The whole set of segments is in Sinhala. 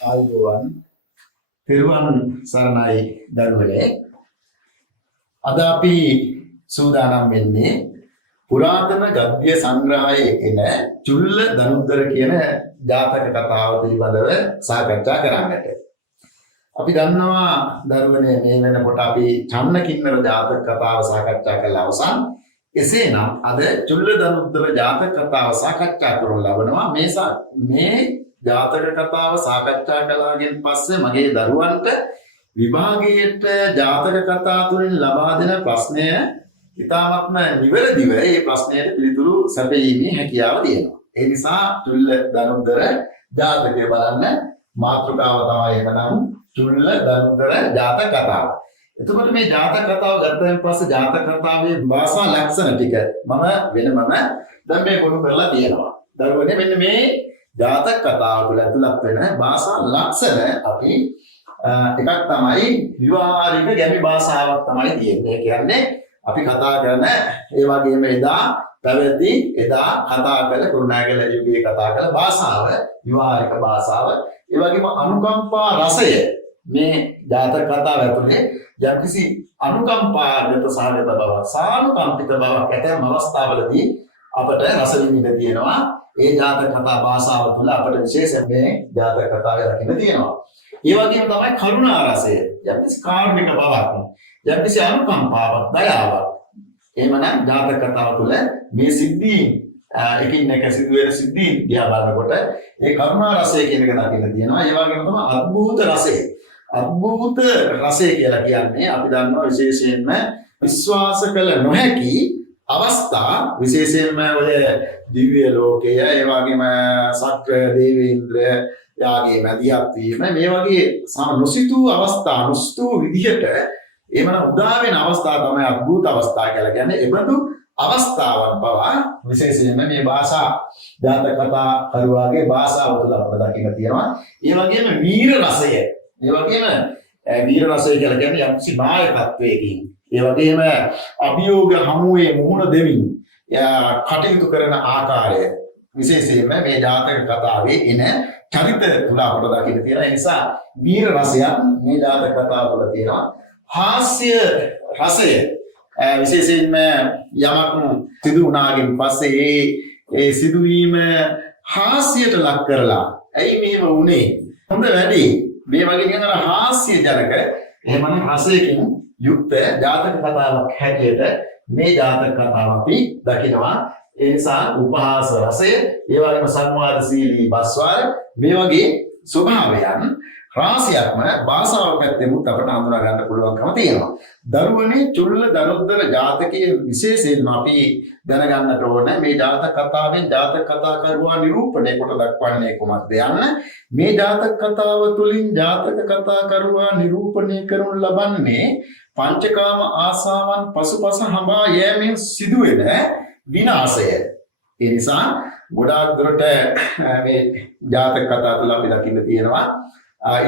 ආයුබෝවන් පෙරුවන් සරණයි දරුවනේ. අද අපි සූදානම් වෙන්නේ පුරාතන ගද්‍ය සංග්‍රහයේ එන චුල්ල ධනුද්දර කියන ජාතක කතාව පිළිබඳව සාකච්ඡා කරන්නට. අපි දන්නවා දරුවනේ මේ වෙනකොට අපි චන්නකින්නර ජාතක කතාව සාකච්ඡා කළා අවසන්. එසේනම් අද චුල්ල ධනුද්දර ජාතක කතාව සාකච්ඡා කරන ලබනවා. මේ ජාතක කතාව සාකච්ඡා කළාගෙන් පස්සේ මගේ දරුවන්ට විභාගයේට ජාතක කතා තුලින් ලබා දෙන ප්‍රශ්නය ඉතාමත්ම නිවැරදිව මේ ප්‍රශ්නයට පිළිතුරු සැපයීමේ හැකියාව තියෙනවා. ඒ නිසා චුල්ල ධනුද්දර ජාතකය බලන්න මාතෘකාව තමයි එනනම් චුල්ල ධනුද්දර ජාතක කතාව. එතකොට මේ ජාතක කතාව ගත්තයින් පස්සේ ජාතක කතාවේ භාෂා ලක්ෂණ ටික මම වෙනමම දැන් මේ පොදු කරලා තියෙනවා. දරුවනේ මෙන්න මේ ජාතක කතාව තුළ ඇතුළත් වෙන භාෂා ලක්ෂණ අපි එකක් තමයි විවහාරික ගැමි භාෂාවක් තමයි තියෙන්නේ. ඒ කියන්නේ අපි කතා කරන ඒ වගේම එදා පැවති එදා කතා කළ කුරුණෑගල යුගයේ කතා කළ භාෂාව විවහාරික භාෂාව. ඒ වගේම අනුකම්පා රසය මේ ජාතක කතාව ඇතුලේ යම්කිසි අනුකම්පාගත සහගත බව සානුකම්පිත බවක් ඇතැම් අවස්ථාවලදී අපට රස විඳින්න තියෙනවා. ඒ ජාතක කතා භාෂාව තුළ අපට විශේෂයෙන් මේ ජාතක කතාවේ දකින්න තියෙනවා. ඒ වගේම තමයි කරුණා රසය. යම්කිසි කාර්මික බවක්, යම්කිසි අනුකම්පාවක්, දයාවක්. එහෙමනම් ජාතක කතාව තුළ මේ සිද්ධීන් එකින් එක සිදුවෙන සිද්ධීන් දිහා බලනකොට ඒ කරුණා රසය කියන එක දකින්න තියෙනවා. ඒ වගේම තමයි අద్භූත රසය. අద్භූත රසය කියලා කියන්නේ අපි දන්නවා විශේෂයෙන්ම විශ්වාස කළ නොහැකි අවස්ථා විශේෂයෙන්ම ඔය දිව්‍ය ලෝකය ඒ වගේම සක්‍ර දේවේන්ද්‍ර යාගේ මැදිහත් වීම මේ වගේ නොසිතූ අවස්ථා නොසිතූ විදිහට එමන උදා වෙන අවස්ථා තමයි අద్භූත අවස්ථා කියලා කියන්නේ. එබඳු අවස්ථාවක් පවා විශේෂයෙන්ම මේ භාෂා ජාතක කතා කරුවාගේ භාෂාව තුළ අපට දකින්න තියෙනවා. ඒ වගේම වීර රසය. ඒ වගේම වීර රසය කියලා කියන්නේ යම්කිසි නායකත්වයකින් ඒ වගේම අභියෝග හමුවේ මුහුණ දෙමින් කටයුතු කරන ආකාරය විශේෂයෙන්ම මේ ජාතක කතාවේ එන චරිත තුල අපට දකින්න තියෙනවා. ඒ නිසා වීර රසයක් මේ ජාතක කතාව තුළ තියෙනවා. හාස්‍ය රසය විශේෂයෙන්ම යමක් සිදු වුණාගෙන් පස්සේ ඒ සිදුවීම හාස්‍යයට ලක් කරලා ඇයි මෙහෙම වුනේ හොඳ වැඩි මේ වගේ කියන හාස්‍ය ජනක එහෙමනම් රසයකින් යුක්ත ජාතක කතාවක් හැටියට මේ ජාතක කතාව අපි දකිනවා. ඒ නිසා උපහාස රසය, ඒ වගේම සංවාදශීලී බස්වාර මේ වගේ ස්වභාවයන් රාශියක්ම භාෂාව පැත්තෙමුත් අපට හඳුනා ගන්න පුළුවන්කම තියෙනවා. දරුවනේ චුල්ල ධනුද්දර ජාතකයේ විශේෂයෙන්ම අපි දැනගන්නට ඕන මේ ජාතක කතාවෙන් ජාතක කතා කරුවා නිරූපණය කොට දක්වන්නේ කුමක්ද යන්න. මේ ජාතක කතාව තුළින් ජාතක කතා කරුවා නිරූපණය කරනු ලබන්නේ පංචකාම ආසාවන් පසුපස හඹා යෑමෙන් සිදුවෙන විනාශය. ඒ නිසා ගොඩාක් දුරට මේ ජාතක කතා තුළ අපි දකින්න තියෙනවා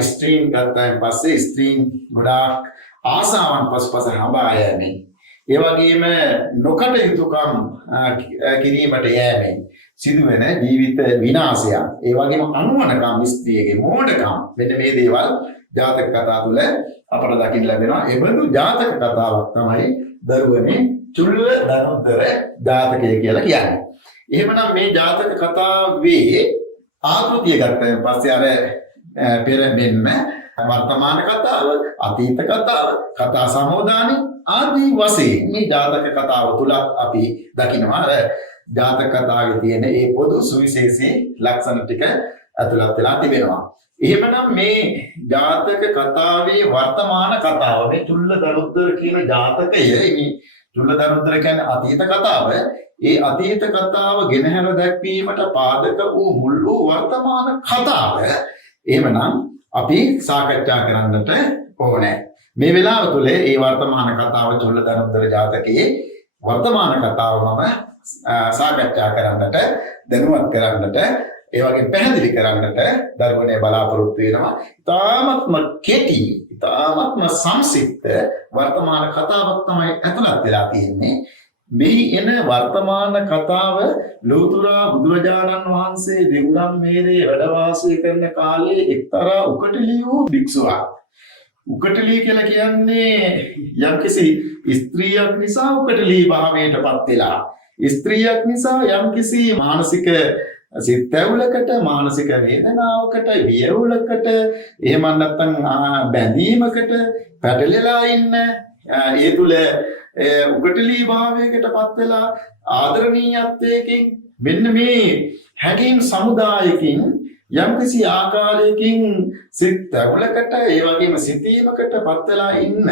ස්ත්‍රීන් ගත්තයින් පස්සේ ස්ත්‍රීන් ගොඩාක් ආසාවන් පසුපස හඹා යෑමෙන් ඒ වගේම නොකටයුතුකම් කිරීමට යෑමෙන් සිදුවෙන ජීවිත විනාශයක්. ඒ වගේම අනුවණකම් ස්ත්‍රියගේ මෝඩකම් මෙන්න මේ දේවල් ජාතක කතා තුළ අපට දකින්න ලැබෙනවා. එබඳු ජාතක කතාවක් තමයි දරුවනේ චුල්ල ධනුද්දර ජාතකය කියලා කියන්නේ. එහෙමනම් මේ ජාතක කතාවේ ආකෘතිය ගත්තයින් පස්සේ අර පෙර මෙන්ම වර්තමාන කතාව, අතීත කතාව, කතා සමෝදානි ආදී වශයෙන් මේ ජාතක කතාව තුල අපි දකිනවා අර ජාතක කතාවේ තියෙන ඒ පොදු සුවිශේෂී ලක්ෂණ ටික ඇතුළත් වෙලා තිබෙනවා. එහෙමනම් මේ ජාතක කතාවේ වර්තමාන කතාව මේ චුල්ල ධනුද්දර කියන ජාතකය මේ චුල්ල ධනුද්දර කියන්නේ අතීත කතාව. ඒ අතීත කතාව ගෙනහැර දැක්වීමට පාදක වූ මුල් වූ වර්තමාන කතාව එහෙමනම් අපි සාකච්ඡා කරන්නට ඕනේ. මේ වෙලාව තුළ ඒ වර්තමාන කතාව චුල්ල ධනුද්දර ජාතකයේ වර්තමාන කතාව මම සාකච්ඡා කරන්නට දැනුවත් කරන්නට ඒ වගේ පැහැදිලි කරන්නට දරුවනේ බලාපොරොත්තු වෙනවා. ඉතාමත්ම කෙටි, ඉතාමත්ම සංක්ෂිප්ත වර්තමාන කතාවක් තමයි ඇතුළත් වෙලා තියෙන්නේ. මේ එන වර්තමාන කතාව ලෝතුරා බුදුරජාණන් වහන්සේ දෙවුරම් මේරේ වැඩ වාසය කරන කාලේ එක්තරා උකටලී වූ භික්ෂුවක්. උකටලී කියලා කියන්නේ යම්කිසි ස්ත්‍රියක් නිසා උකටලී භාවයටපත් වෙලා, ස්ත්‍රියක් නිසා යම්කිසි මානසික සිතැවුලකට, මානසික වේදනාවකට, වියවුලකට, එහෙම නැත්නම් බැඳීමකට පැටලෙලා ඉන්න, ඒ තුල උකටලී භාවයකටපත් වෙලා ආදරණීයත්වයකින් මෙන්න මේ හැඟීම් සමුදායකින් යම්කිසි ආකාරයකින් සිතැවුලකට, ඒ වගේම සිතීමකටපත් වෙලා ඉන්න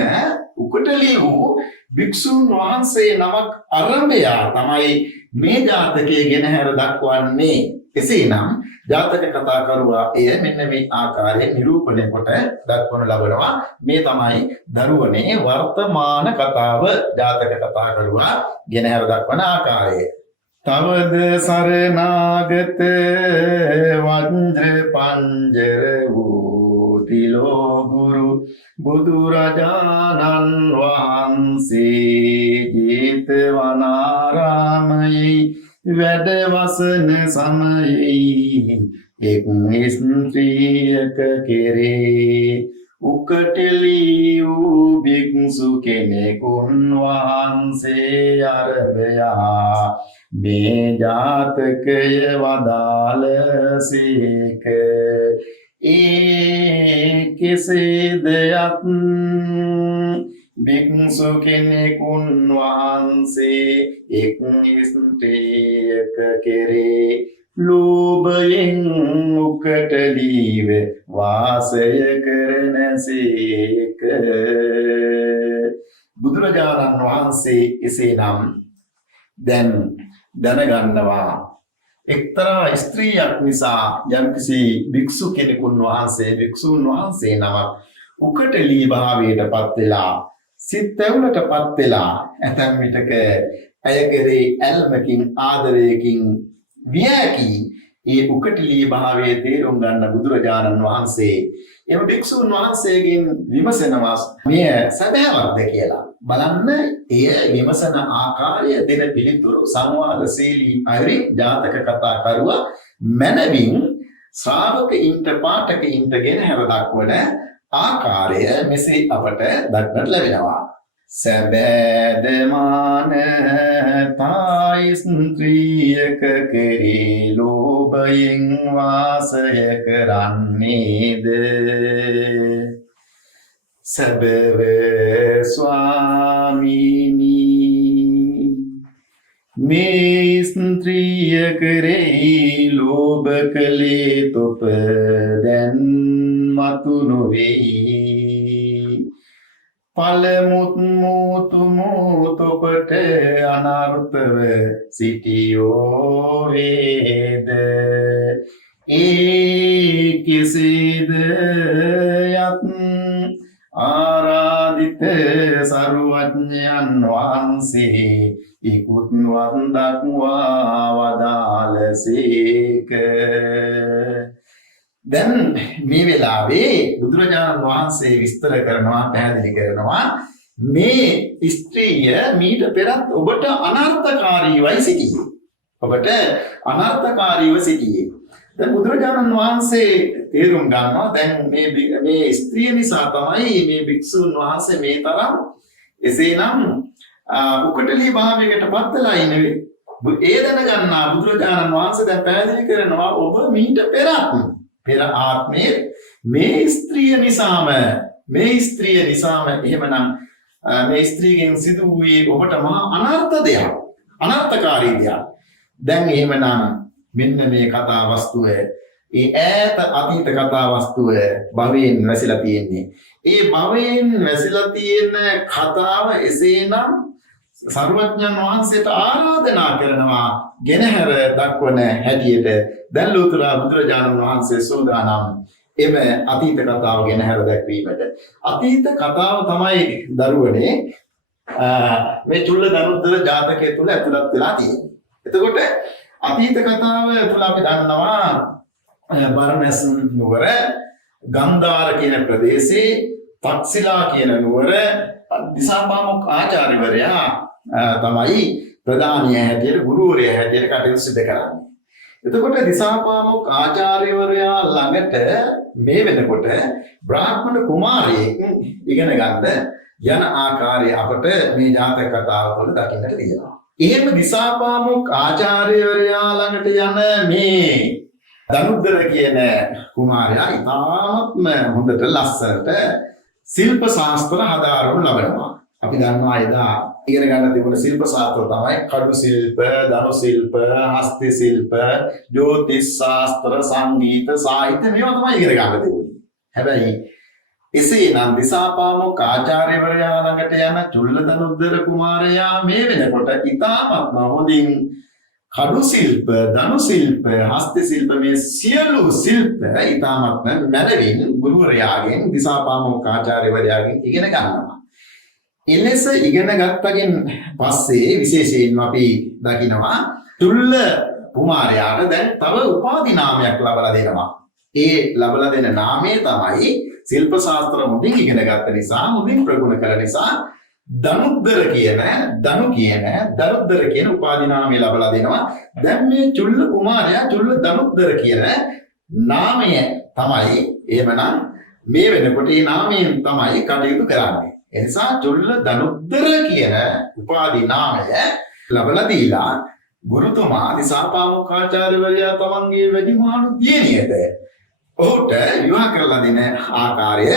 උකටලී වූ භික්ෂුන් වහන්සේ නමක් අරඹයා තමයි මේ ජාතකයේ ගෙනහැර දක්වන්නේ. එසේනම් ජාතක කතා කරුවා එය මෙන්න මේ ආකාරයෙන් නිරූපණය කොට දක්වනු ලබනවා. මේ තමයි දරුවනේ වර්තමාන කතාව ජාතක කතා කරුවා ගෙනහැර දක්වන ආකාරය. තවද සරණාගත වජ්‍ර පංජර වූ තිලෝ ගුරු බුදුරජාණන් වහන්සේ ජේතවනාරාමයේ වැඩ වසන සමයේ එක් ස්ත්‍රියක කෙරේ උකටලී වූ භික්ෂු කෙනෙකුන් වහන්සේ අරඹයා මේ ජාතකය වදාළසේක. ඒ කෙසේද යත් භික්ෂු කෙනෙකුන් වහන්සේ එක් ස්ත්‍රියක කෙරේ ලෝභයෙන් උකටලීව වාසය කරනසේක. බුදුරජාණන් වහන්සේ එසේනම් දැන් දැනගන්නවා එක්තරා ස්ත්‍රියක් නිසා යම්කිසි භික්ෂු කෙනෙකුන් වහන්සේ, භික්ෂුන් වහන්සේ නමක් උකටලී භාවයටපත් වෙලා, සිතැවුලටපත් වෙලා, ඇතැම් විටක ඇය කෙරේ ඇල්මකින්, ආදරයකින් වියකි ඒ උකටලී භාවයේ තේරුම් ගන්න බුදුරජාණන් වහන්සේ එම භික්ෂුන් වහන්සේගෙන් විමසනවා මෙය සැබෑවක්ද කියලා. බලන්න එය විමසන ආකාරය, දෙන පිළිතුරු සංවාදශීලී අයුරින් ජාතක කතා කරුවා මනවින් ශ්‍රාවකයින්ට, පාඨකයින්ට ගෙනහැර දක්වන ආකාරය මෙසේ අපට දක්නට ලැබෙනවා. සැබෑදමාන තායි ස්ත්‍රියක කෙරේ ලෝභයෙන් වාසය කරන්නේද? සැබෑව ස්වාමීනි මේ ස්ත්‍රිය කරේ ලෝභ කළේ තොප දැන් මතු නොවේ. පළමුත් මුතුමුතොපට අනර්ථව සිටියෝ වේද? ඒ කෙසේද යත් ආරාධිත සරුවඥයන් වහන්සේ ඉක්ුත් වන්දක්වා වදාළසේක. දැන් මේ වෙලාවේ බුදුරජාණන් වහන්සේ විස්තර කරනවා, පැහැදිලි කරනවා මේ ස්ත්‍රිය මීට පෙරත් ඔබට අනර්ථකාරීවයි සිටියේ. ඔබට අනර්ථකාරීව සිටියේ. දැන් බුදුරජාණන් වහන්සේ තේරුම් ගන්නවා දැන් මේ ස්ත්‍රිය නිසා තමයි මේ භික්ෂුන් වහන්සේ මේ තරම් එසේනම් උකටලී භාවයකටපත් වෙලා ඉන්නේ. ඒ දැනගන්නා බුදුරජාණන් වහන්සේ දැන් පැහැදිලි කරනවා ඔබ මීට පෙර ආත්මයේ මේ ස්ත්‍රිය නිසාම එහෙමනම් මේ ස්ත්‍රියගෙන් සිදු වූයේ ඔබට මහා අනර්ථ දෙයක්, අනර්ථකාරී දෙයක්. දැන් එහෙමනම් මෙන්න මේ කතා වස්තුව, ඒ ඈත අතීත කතා වස්තුව භවයෙන් වැසිලා තියෙන්නේ. ඒ භවයෙන් වැසිලා තියෙන කතාව එසේනම් සර්වඥන් වහන්සේට ආරාධනා කරනවා ගෙනහැර දක්වන හැටියට. දැන් ලෝතර බුදුරජාණන් වහන්සේ සෝදානම් එම අතීත කතාව ගෙනහැර දැක්වීමට. අතීත කතාව තමයි දරුවනේ මේ චුල්ල දනුද්දර ජාතකයේ තුල ඇතුළත් වෙලා තියෙන්නේ. එතකොට අතීත කතාව තුල අපි දන්නවා බරණැස් නුවර, ගන්ධාර කියන ප්‍රදේශයේ තක්ෂිලා කියන නුවර දිසාපාමොක් ආචාර්යවරයා තමයි ප්‍රධානිය හැටියට ගුරුවරයා හැටියට කටයුතු සිදු කරන්නේ. එතකොට දිසාපාමොක් ආචාර්යවරයා ළඟට මේ වෙනකොට බ්‍රාහ්මණ කුමාරයෙක් ඉගෙන ගන්න යන ආකාරය අපට මේ ජාතක කතාව තුළ දකින්නට තියෙනවා. එහෙම දිසාපාමොක් ආචාර්යවරයා ළඟට යන මේ දනුද්දර කියන කුමාරයා ඉතාමත්ම හොඳට ලස්සනට ශිල්ප ශාස්ත්‍ර හදාරනු ලබනවා. අපි දන්නවා එදා ඉගෙන ගන්න තිබුණ ශිල්ප ශාස්ත්‍ර තමයි කඩු ශිල්ප, ධනු ශිල්ප, හස්ත ශිල්ප, ජ්‍යොතිෂ ශාස්ත්‍ර, සංගීත, සාහිත්‍ය මේවා තමයි ඉගෙන ගන්න තිබුණේ. හැබැයි එසේනම් දිසාපාමොක් ආචාර්යවරයා ළඟට යන චුල්ලදනුද්දර කුමාරයා මේ වෙනකොට ඉතාමත්ම හොඳින් කඩු ශිල්ප, ධනු ශිල්ප, හස්ත ශිල්ප මේ සියලු ශිල්ප ඉතාමත්ම මැනවින් ගුරුවරයාගෙන් දිසාපාමොක් ආචාර්යවරයාගෙන් ඉගෙන ගන්නවා. එලෙස ඉගෙන ගත්තකින් පස්සේ විශේෂයෙන්ම අපි දකිනවා චුල්ල කුමාරයාට දැන් තව උපාධි නාමයක් ලබා දෙනවා. ඒ ලබලා දෙන නාමය තමයි ශිල්ප ශාස්ත්‍ර මුදින් ඉගෙන ගත්ත නිසා, මුදින් ප්‍රගුණ කළ නිසා දනුද්දර කියන උපාධි නාමය ලබලා දෙනවා. දැන් මේ චුල්ල කුමාරයා චුල්ල දනුද්දර කියන නාමය තමයි එහෙමනම් මේ වෙනකොට මේ නාමයෙන් තමයි කටයුතු කරන්නේ. එනිසා චුල්ල දනුද්දර කියන උපාධි නාමය ලබලා දීලා ගුරුතුමා දිසාපාමොක් ආචාර්යවරයා තමන්ගේ වැඩිමහලු දියණියට ඔහුට විවාහ කරලා දෙන ආකාරය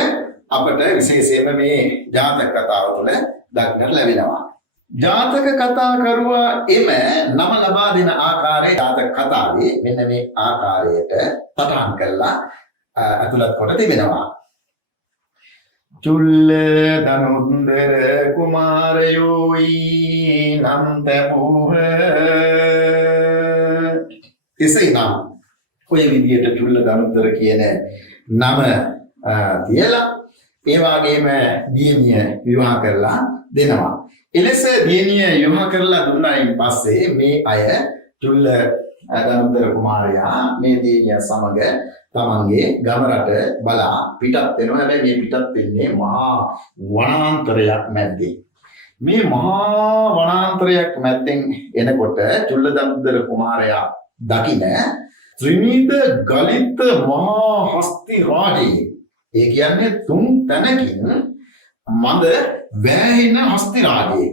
අපට විශේෂයෙන්ම මේ ජාතක කතාව තුළ දක්නට ලැබෙනවා. ජාතක කතා කරුවා එම නම ලබා දෙන ආකාරයේ ජාතක කතාවේ මෙන්න මේ ආකාරයට සටහන් කරලා අතුලත් කොට තිබෙනවා. චුල්ල දනුද්දර කුමාරයෝයි නම් තමුහ. එසේනම් ඔය විදිහට චුල්ල දනුද්දර කියන නම තියලා ඒ වගේම දියණිය විවාහ කරලා දෙනවා. එලෙස දියණිය විවාහ කරලා දුන්නායින් පස්සේ මේ අය චුල්ල දනුද්දර කුමාරයා මේ දියණිය සමග තමන්ගේ ගම රට බලා පිටත් වෙනවා. හැබැයි මේ පිටත් වෙන්නේ මහා වනාන්තරයක් මැද්දේ. මේ මහා වනාන්තරයක් මැද්දෙන් එනකොට චුල්ල දනුද්දර කුමාරයා දකින ත්‍රිවිධ ගලිත මහා හස්ති රාජේ, ඒ කියන්නේ තුන් තැනකින් මද වැහෙන හස්ති රාජේ.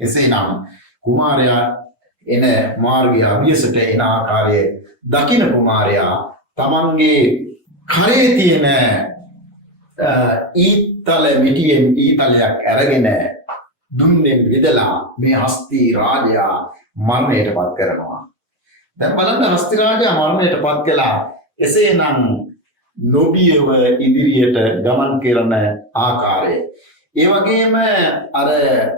එසේනම් කුමාරයා එන මාර්ගය අභියසට එන ආකාරයේ දකින කුමාරයා තමන්ගේ කරේ තියෙන ඊතල මිටියෙන් ඊතලයක් අරගෙන දුන්නෙන් විදලා මේ හස්ති රාජයා මරණයටපත් කරනවා. දැන් බලන්න හස්ති රාජයා මරණයටපත් කළා. එසේනම් නොබියව ඉදිරියට ගමන් කරන ආකාරය. ඒ වගේම අර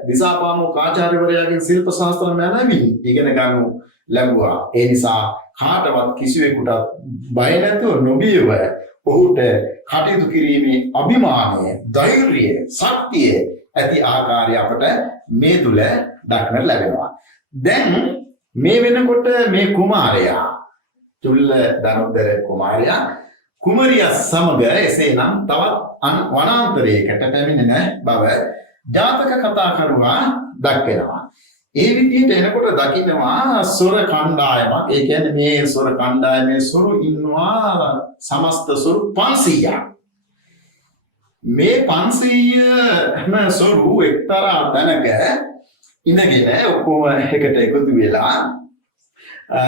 දිසාපාමොක් ආචාර්යවරයාගෙන් ශිල්ප ශාස්ත්‍ර මැනවින් ඉගෙන ගන්නු ලැබුවා. ඒ නිසා කාටවත් කිසිවෙකුට බය නැතුව නොබියව ඔහුට කටයුතු කිරීමේ අභිමානය, ධෛර්යය, ශක්තිය ඇති ආකාරය අපට මේ තුල දක්නට ලැබෙනවා. දැන් මේ වෙනකොට මේ කුමාරයා චුල්ල දනුද්දර කුමාරයා කුමරිය සමග එසේනම් තවත් වනාන්තරයකට පැමිණෙන බව ජාතක කතා කරුවා දක්වනවා. ඒ විදිහට එනකොට දකින්නවා සොර කණ්ඩායමක්. ඒ කියන්නේ මේ සොර කණ්ඩායමේ සොරු ඉන්නවා සමස්ත සොරු 500ක්. මේ 500ම සොරු එක්තරා තැනක ඉඳගෙන ඔක්කොම එකට එකතු වෙලා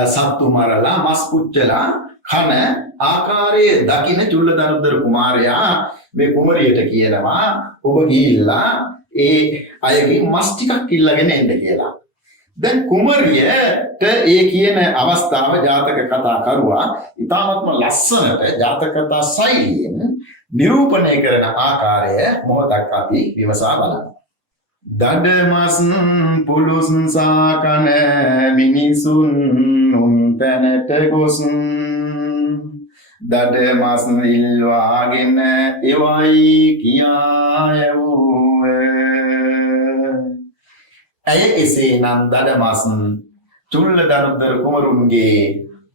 සත්තු මරලා මස් පුච්චලා කන ආකාරයේ දකින්න චුල්ල දනුද්දර කුමාරයා මේ කුමරියට කියනවා ඔබ ගිහිල්ලා ඒ අයගේ මස් ටිකක් ඉල්ලගෙන එන්න කියලා. දැන් කුමරියට ඒ කියන අවස්ථාව ජාතක කතා කරුවා ඉතාමත්ම ලස්සනට ජාතක කතා ශෛලියෙන් නිරූපණය කරන ආකාරය මොහොතක් අපි විමසා බලමු. දඩමස් පුලුස් සාකන මිනිසුන් උන්තැනට ගොස් දඩමස් ඉල්වාගෙන එවයි කියායවූ. ඇය එසේනම් දඩමස් චුල්ල දනුද්දර කුමරුන්ගේ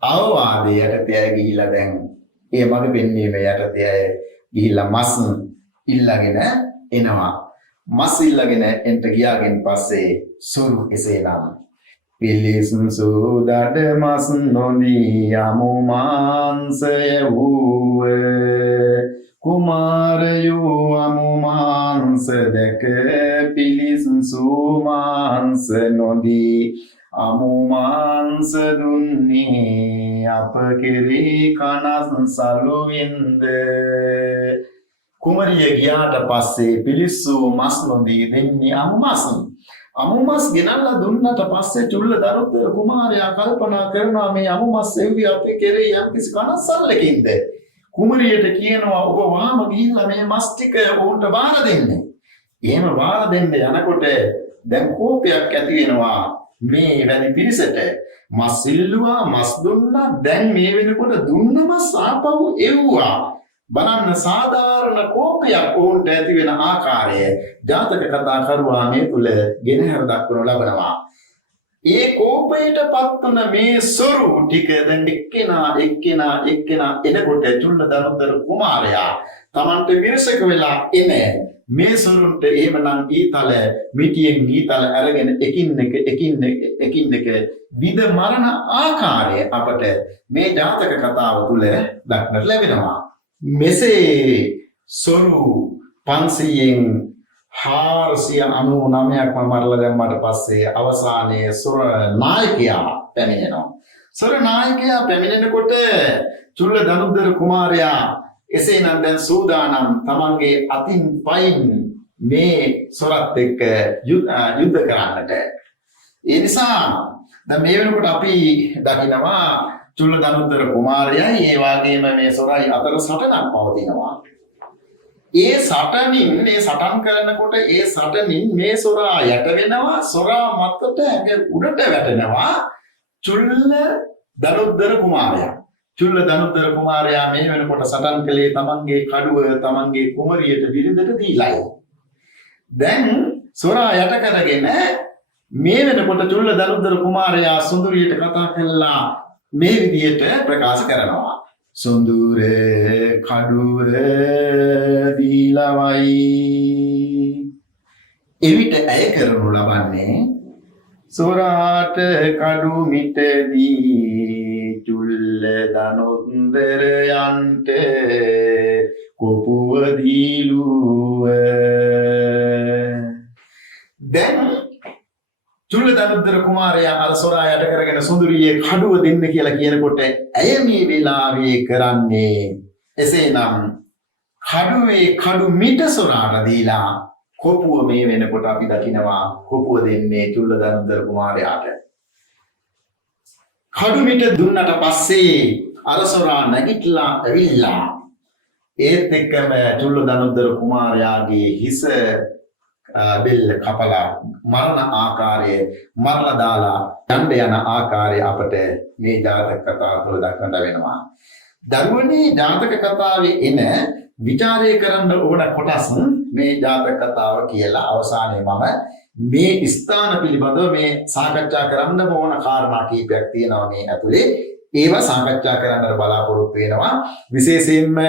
අවවාදය යටතේ ඇය ගිහිල්ලා දැන් ඒ මඟ පෙන්වීම යටතේ ඇය ගිහිල්ලා මස් ඉල්ලගෙන එනවා. මස් ඉල්ලගෙන එන්ට ගියාගෙන් පස්සේ සොරු එසේනම් පිලිසුන් සූදඩ මස් නොදී යමු මාංශය වූව කුමාරයෝ අමු මාංශ දැක පිලිසුන් සූ මාංශ නොදී අමු මාංශ දුන්නේ අප කෙරේ කනස් සලුවින්ද කුමරිය ගියාට පස්සේ පිලිස්සු මස් නොදී දෙන්නේ අමු මස්. අමු මස් ගෙනල්ලා දුන්නට පස්සේ චුල්ලදරුත්තර කුමාරයා කල්පනා කරනවා මේ අමු මස් එව්වි අපේ කෙරේ යම්කිසි කනස්සල්ලකින්ද. කුමරියට කියනවා ඔබ වහාම ගිහිල්ලා මේ මස් ටික උන්ට බාර දෙන්න. එහෙම බාර දෙන්න යනකොට දැන් කෝපයක් ඇති වෙනවා මේ වැනි පිරිසට. මස් ඉල්ලුවා මස් දුන්නා දැන් මේ වෙනකොට දුන්න මස් ආපහු එව්වා. බලන්න සාධාරණ කෝපයක් වුන්ට ඇති වෙන ආකාරය ජාතක කතා කරුවා මේ තුල ගෙනහැර දක්වනු ලබනවා. ඒ කෝපයට පත්වන මේ සොරු ටික දැන් එක්කෙනා එනකොට චුල්ලදරුත්තර කුමාරයා Tamante විරසක වෙලා එන මේ සොරුන්ට එහෙමනම් ඊතල මිටියෙන් ඊතල අරගෙන එකින් එක විද මරණ ආකාරය අපට මේ ජාතක කතාව තුල දක්නට ලැබෙනවා. මෙසේ සොරු 500න් 499ක්ම මරලා දැම්මට පස්සේ අවසානයේ සොර නායකයා පැමිණෙනවා. සොර නායකයා පැමිණෙනකොට චුල්ලදනුද්දර කුමාරයා එසේනම් දැන් සූදානම් තමන්ගේ අතින් පයින් මේ සොරත් එක්ක යුද්ධ කරන්නට. ඒ නිසා දැන් මේ වෙනකොට අපි දකිනවා චුල්ලදනුද්දර කුමාරයයි ඒ වගේම මේ සොරයි අතර සටනක් පවතිනවා. ඒ සටනින් මේ සටන් කරනකොට ඒ සටනින් මේ සොරා යට වෙනවා සොරා මතට ඇඟ උඩට වැටෙනවා චුල්ලදනුද්දර කුමාරයා. චුල්ලදනුද්දර කුමාරයා මේ වෙනකොට සටන් කළේ තමන්ගේ කඩුව තමන්ගේ කුමරියට බිරිඳට දීලායි. දැන් සොරා යට කරගෙන මේ වෙනකොට චුල්ලදනුද්දර කුමාරයා සුන්දරියට කතා කළා මේ විදියට ප්‍රකාශ කරනවා. සොඳුර කඩුව දීලවයි. එවිට ඇය කරනු ලබන්නේ සොරාට කඩු මිටදී චුල්ලදනුද්දරයන්ට කොපුව දීලුව. දැන් චුල්ලදනුද්දර කුමාරයා අර සොරා යට කරගෙන සුන්දරියේ කඩුව දෙන්න කියලා කියනකොට ඇය මේ වෙලාවේ කරන්නේ එසේනම් කඩුවේ කඩු මිට සොරාට දීලා කොපුව මේ වෙනකොට අපි දකිනවා කොපුව දෙන්නේ චුල්ලදනුද්දර කුමාරයාට. කඩු මිට දුන්නට පස්සේ අර සොරා නැගිටලා ඇවිල්ලා ඒත් එක්කම චුල්ලදනුද්දර කුමාරයාගේ හිස බෙල්ල කපලා මරණ ආකාරය මරලා දාලා යන්න යන ආකාරය අපට මේ ජාතක කතාව තුළ දක්වන්න වෙනවා. දරුවනේ ජාතක කතාවේ එන විචාරය කරන්න ඕන කොටස් මේ ජාතක කතාව කියලා අවසානයේ මම මේ ස්ථාන පිළිබඳව මේ සාකච්ඡා කරන්න ඕන කාරණා කීපයක් තියෙනවා මේ ඇතුලේ. ඒවා සාකච්ඡා කරන්න බලාපොරොත්තු වෙනවා. විශේෂයෙන්ම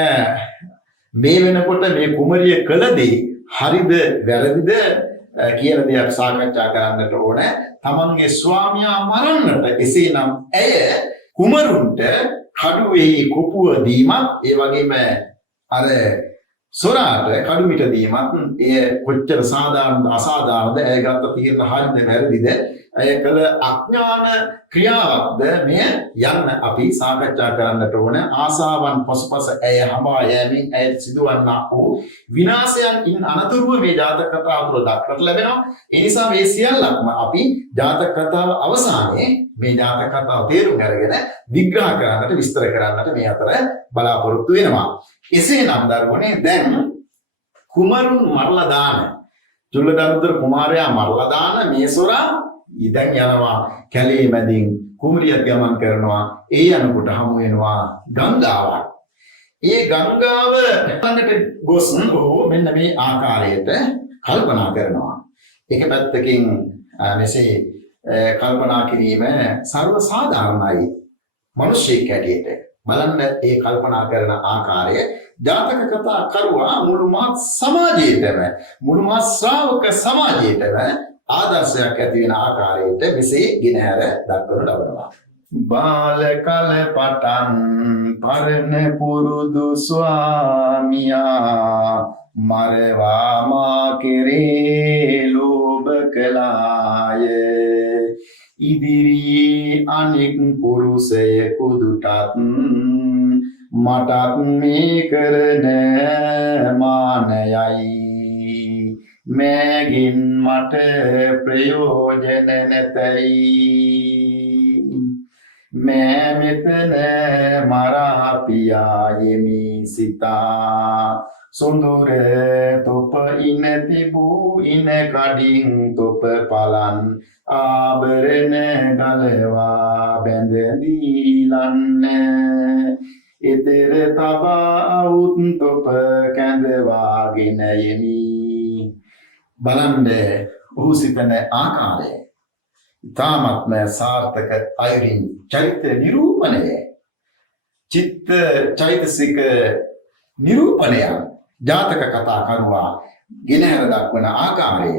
මේ වෙනකොට මේ කුමරිය කළ දේ හරිද වැරදිද කියන දේක් සාකච්ඡා කරන්නට ඕන. තමන්ගේ ස්වාමියා මරන්නට එසේනම් ඇය කුමරුන්ට කඩුවේ කොපුව දීමත් ඒ වගේම අර සොරාට කඩු මිට දීමත් එය කොච්චර සාධාරණද අසාධාරණද ඇය ගත්ත තීරණ හරිද වැරදිද ඇය කළ අඥාන ක්‍රියාවක්ද මෙය යන්න අපි සාකච්ඡා කරන්නට ඕන. ආසාවන් පසුපස ඇය හඹා යෑමෙන් ඇය සිදුවන්නා වූ විනාශයන් ඉන් අනතුරුව මේ ජාතක කතාව තුළ දක්නට ලැබෙනවා. ඒ නිසා මේ සියල්ලක්ම අපි ජාතක කතාව අවසානයේ මේ ජාතක කතාව තේරුම් අරගෙන විග්‍රහ කරන්නට විස්තර කරන්නට මේ අතර බලාපොරොත්තු වෙනවා. එසේනම් දරුවනේ දැන් කුමරුන් මරලා දාන චුල්ලදනුද්දර කුමාරයා මරලා දාන මේ සොරා ඉතින් යනවා කැලේ මැදින් කුමරියත් ගමන් කරනවා. ඒ යනකොට හමු වෙනවා ගංගාවක්. ඒ ගංගාව ළඟට ගොස් ඔහු මෙන්න මේ ආකාරයට කල්පනා කරනවා. එක පැත්තකින් මෙසේ කල්පනා කිරීම සර්ව සාධාරණයි. මිනිස්සෙක් හැටියට බලන්න ඒ කල්පනා කරන ආකාරය ජාතක කතා කරුවා මුළු මහත් සමාජයේතම මුළු මහත් ශ්‍රාවක සමාජයේතම ආදර්ශයක් ඇති වෙන ආකාරයට මෙසේ ගෙනහැර දක්වනු ලබනවා. බාල කල පටන් පරණ පුරුදු ස්වාමියා මරවා මා කෙරේ ලෝභ කළාය. ඉදිරි අනෙක් පුරුෂයෙකු දුටත් මටත් මේ කරන මානයයි. මෑගින් මට ප්‍රයෝජන නැතයි. මෑ මෙතන මරා පියායෙමි සිතා. සොඳුර තොප ඉන තිබූ ඉන කඩින් තොප පලන් ආභරණ ගලවා බැඳ දීලන්න. එතෙර තබා අවුත් තොප කැඳවාගෙන යෙමි. බලන්න ඔහු සිතන ආකාරය ඉතාමත්ම සාර්ථක අයුරින් චෛත්‍ය නිරූපණය, චිත්ත චෛතසික නිරූපණය ජාතක කතා කරුවා ගෙනහැර දක්වන ආකාරය.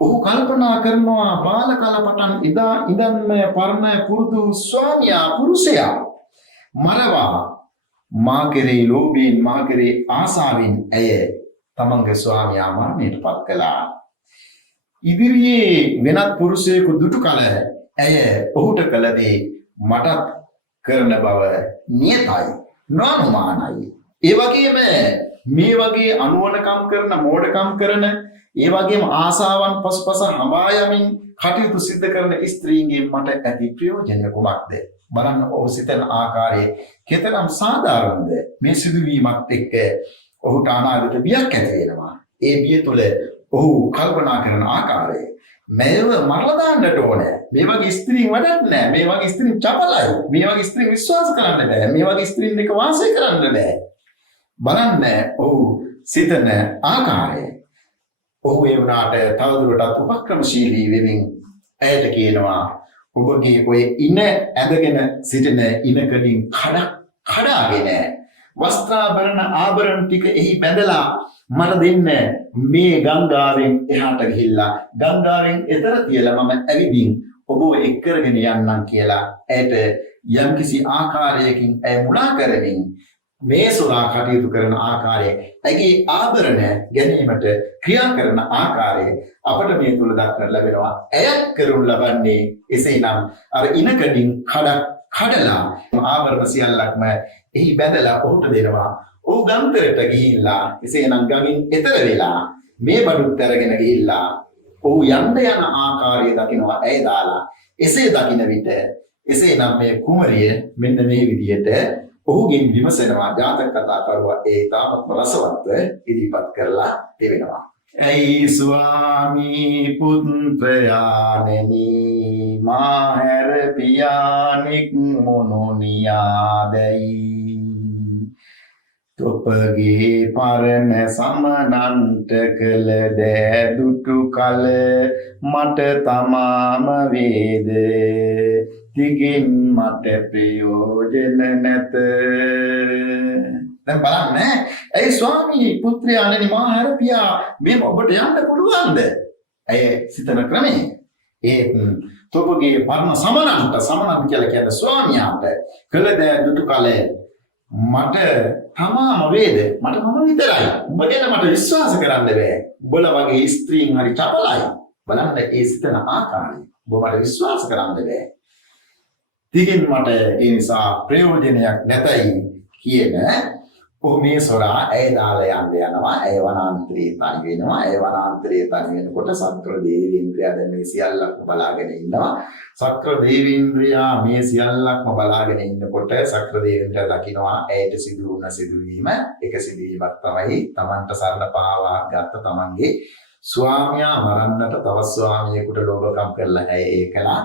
ඔහු කල්පනා කරනවා බාල කල පටන් ඉඳන්ම පරණ පුරුදු ස්වාමියා පුරුෂයා මරවා මා කෙරෙහි ලෝභයෙන් මා කෙරෙහි ආසාවෙන් ඇය තමන්ගේ ස්වාමියා මරණයට පත් කළා. ඉදිරියේ වෙනත් පුරුෂයෙකු දුටු කල ඇය ඔහුට කළ දේ මටත් කරන බව නියතයි, නොඅනුමානයි. ඒ වගේම මේ වගේ අනුවණකම් කරන, මෝඩකම් කරන, ඒ වගේම ආසාවන් පසුපස හඹා යමින් කටයුතු සිද්ධ කරන ස්ත්‍රීන්ගෙන් මට ඇති ප්‍රයෝජනය කුමක්ද? බලන්න ඔහු සිතන ආකාරයේ කෙතරම් සාධාරණද? මේ සිදුවීමත් එක්ක ඔහුට අනාගත බියක් ඇති වෙනවා. ඒ බිය තුළ ඔහු කල්පනා කරන ආකාරය මේව මරලා දාන්නට ඕනේ. මේ වගේ ස්ත්‍රීන් වැඩක් නැහැ. මේ වගේ ස්ත්‍රීන් චපලයි. මේ වගේ ස්ත්‍රීන් විශ්වාස කරන්න බෑ. මේ වගේ ස්ත්‍රීන් එක්ක වාසය කරන්න බෑ. බලන්න ඔහු සිතන ආකාරය. ඔහු ඒ වුණාට තවදුරටත් උපක්‍රමශීලී වෙමින් ඇයට කියනවා ඔබගේ ඔය ඉන ඇඳගෙන සිටින ඉනකඩින් කඩාගෙන වස්ත්‍රාභරණ ආභරණ ටික එහි බැඳලා මට දෙන්න. මේ ගංගාවෙන් එහාට ගිහිල්ලා ගංගාවෙන් එතර තියලා මම ඇවිදින් ඔබව එක් කරගෙන යන්නම් කියලා ඇයට යම්කිසි ආකාරයකින් ඇය මුලා කරමින් මේ සොරා කටයුතු කරන ආකාරය, ඇගේ ආභරණ ගැනීමට ක්‍රියා කරන ආකාරය අපට මේ තුල දක්වන්න ලැබෙනවා. ඇය කරුණ ලබන්නේ එසේනම් අර ඉනකඩින් කඩලා ආභරණ සියල්ලක්ම එහි බැඳලා ඔහුට දෙනවා. ඔහු ගම්තරට ගිහිල්ලා එසේනම් ගමින් එතර වෙලා මේ බඩුත් අරගෙන ගිහිල්ලා ඔහු යන්න යන ආකාරය දකිනවා ඇය දාලා. එසේ දකින විට එසේනම් මේ කුමරිය මෙන්න මේ විදියට ඔහුගෙන් විමසනවා. ජාතක කතා කරුවා ඒ තාමත් රසවත්ව ඉදිරිපත් කරලා තිබෙනවා. ඇයි ස්වාමී පුත්‍රයාණෙනි මා හැර පියාණෙක් මොනොනියාදැයි. තොපගේ පරණ සමනන්ට කළ දෑ දුටු කල මට තමාම වේද. තිගින් මට ප්‍රයෝජන නැත. දැන් බලන්න ඇයි ස්වාමී පුත්‍රයාණෙනි මා හැර පියා මේ ඔබට යන්න පුළුවන්ද? ඇය සිතන ක්‍රමය ඒ තොපගේ පරණ සමනන්ට කියලා කියන්නේ ස්වාමියාට කළ දෑ දුටු කල මට තමාම වේද. මට මම විතරයි. ඔබ ගැන මට විශ්වාස කරන්න බෑ. උඹලා වගේ ස්ත්‍රීන් හරි චපලයි. බලන්න ඒ සිතන ආකාරය. ඔබ මට විශ්වාස කරන්න බෑ. තිගින් මට ඒ නිසා ප්‍රයෝජනයක් නැතයි කියන ඔහු මේ සොරා ඇය දාලා යනවා. ඇය වනාන්තරයේ තනි වෙනවා. ඇය වනාන්තරයේ තනි වෙනකොට සක්‍ර දේවේන්ද්‍රයා දැන් මේ සියල්ලක්ම බලාගෙන ඉන්නවා. සක්‍ර දේවේන්ද්‍රයා මේ සියල්ලක්ම බලාගෙන ඉන්නකොට සක්‍ර දේවේන්ද්‍රයා දකිනවා ඇයට සිදු වුණ සිදුවීම. එක සිදුවීමක් තමයි තමන්ට සරණ පාවා ගත්ත තමන්ගේ ස්වාමියා මරන්නට තවත් ස්වාමියෙකුට ලෝභකම් කරලා ඇය ඒකලා.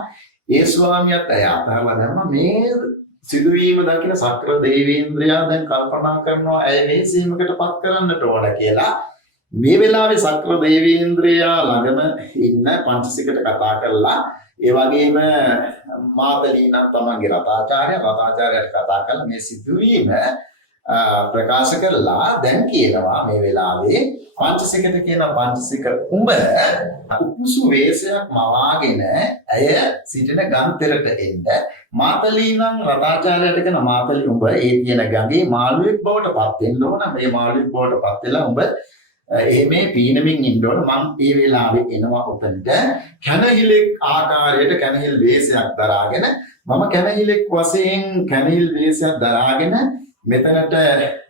ඒ ස්වාමියාත් ඇය අතහැරලා දැම්මා. මේ සිදුවීම දකින සක්‍ර දේවේන්ද්‍රයා දැන් කල්පනා කරනවා ඇය මේ සීමකටපත් කරන්නට ඕන කියලා. මේ වෙලාවේ සක්‍ර දේවේන්ද්‍රයා ළඟම ඉන්න පංචසිකට කතා කරලා ඒ වගේම මාතලී නම් තමන්ගේ රතාචාර්යයට කතා කරලා මේ සිදුවීම ප්‍රකාශ කරලා දැන් කියනවා මේ වෙලාවේ පංචසිකට කියන පංචසික උඹ උකුසු වේශයක් මවාගෙන ඇය සිටින ගන්තරට එන්න මාතලී නම් රතාචාර්යයට කියන මාතලී උඹ ඒ කියන ගඟේ මාළුවෙක් බවට පත් වෙන්න ඕන මේ මාළුවෙක් බවට පත් වෙලා උඹ මේ පීනමින් ඉන්න ඕන මම ඒ වෙලාවේ එනවා උතන්ට කැනහිලෙක් ආකාරයට කැනහිල් වේශයක් දරාගෙන මම කැනහිලෙක් වශයෙන් කැනහිල් වේශයක් දරාගෙන මෙතනට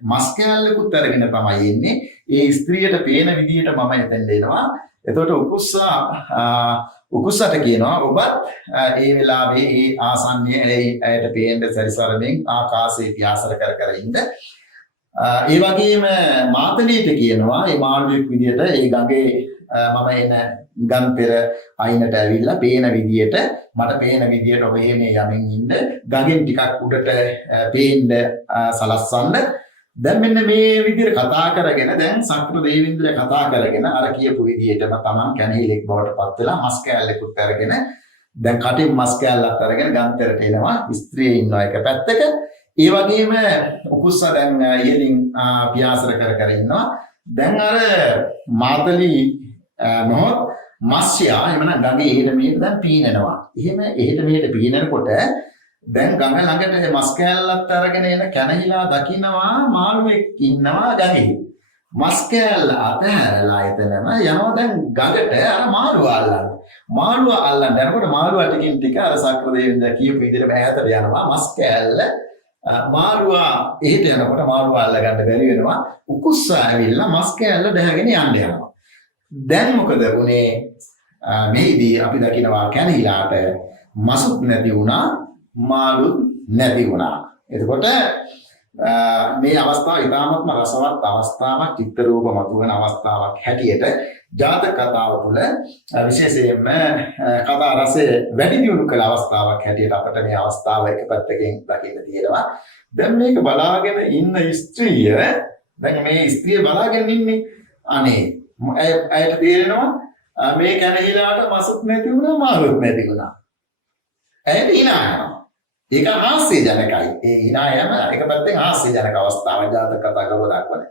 මස් කෑල්ලකුත් අරගෙන තමයි එන්නේ. ඒ ස්ත්‍රියට පේන විදිහට මම එතෙන්ට එනවා. එතකොට උකුස්සට කියනවා ඔබත් ඒ වෙලාවේ ඒ ආසන්නයේ ඇයට පේන්න සැරිසරමින් ආකාශයේ පියාසර කර කර ඉන්න. ඒ වගේම මාතලීට කියනවා මේ මාළුවෙක් විදිහට ඒ ගඟේ මම එන ගම් පෙර අයිනට ඇවිල්ලා පේන විදියට මට පේන විදියට ඔබ එහෙම යමින් ඉන්න ගඟෙන් ටිකක් උඩට පේන්න සලස්සන්න දැන් මෙන්න මේ විදියට කතා කරගෙන දැන් සක්‍ර දේවේන්ද්‍රය කතා කරගෙන අර කියපු විදියටම තමන් කැනහිලෙක් බවට පත් වෙලා මස් කෑල්ලෙකුත් අරගෙන දැන් කටින් මස් කෑල්ලක් අරගෙන ගම්තරට එනවා ස්ත්‍රිය ඉන්නවා එක පැත්තක ඒ වගේම උකුස්ස දැන් ඉහලින් පියාසර කර කර ඉන්නවා දැන් අර මාතලී මොහොත් මස්යා එමන ගඟේ එහෙට මෙහෙට දැන් පීනනවා. එහෙම එහෙට මෙහෙට පීනනකොට දැන් ගඟ ළඟට මස් කෑල්ලක් අරගෙන එන කැනහිලා දකින්නවා මාළුවෙක් ඉන්නවා ගඟේ. මස් කෑල්ල අතහැරලා එතනම යනවා දැන් ගඟට අර මාළුවා අල්ලන්න. මාළුවා අල්ලන්න යනකොට මාළුවා ටිකින් ටික අර සක්‍ර දේවේන්ද්‍ර කියපු විදිහට ඈතට යනවා මස් කෑල්ල මාළුවා එහෙට යනකොට මාළුවා අල්ල ගන්න බැරි වෙනවා. උකුස්සා ඇවිල්ලා මස් කෑල්ල බැහැගෙන යන්න යනවා. දැන් මොකද වුනේ මේදී අපි දකිනවා කැනහිලාට මසුත් නැති වුණා මාළුත් නැති වුණා එතකොට මේ අවස්ථාව ඉතාමත්ම රසවත් අවස්ථාවක් චිත්ත රූප මතුවන අවස්ථාවක් හැටියට ජාතක කතාව තුළ විශේෂයෙන්ම කතා රසය වැඩි දියුණු කළ අවස්ථාවක් හැටියට අපිට මේ අවස්ථාව එක පැත්තකින් දකින්න තියෙනවා දැන් මේක බලාගෙන ඉන්න ස්ත්‍රිය දැන් මේ ස්ත්‍රිය බලාගෙන ඉන්නේ අනේ ඇයට තේරෙනවා මේ කැනහිලාට මසුත් නැති වුණා මාළුත් නැති වුණා. ඇයට hina යනවා. ඒක හාස්‍යජනකයි. ඒ hina යන එක පැත්තෙන් හාස්‍යජනක අවස්ථාවක් ජාතක කතා කරලා දක්වන.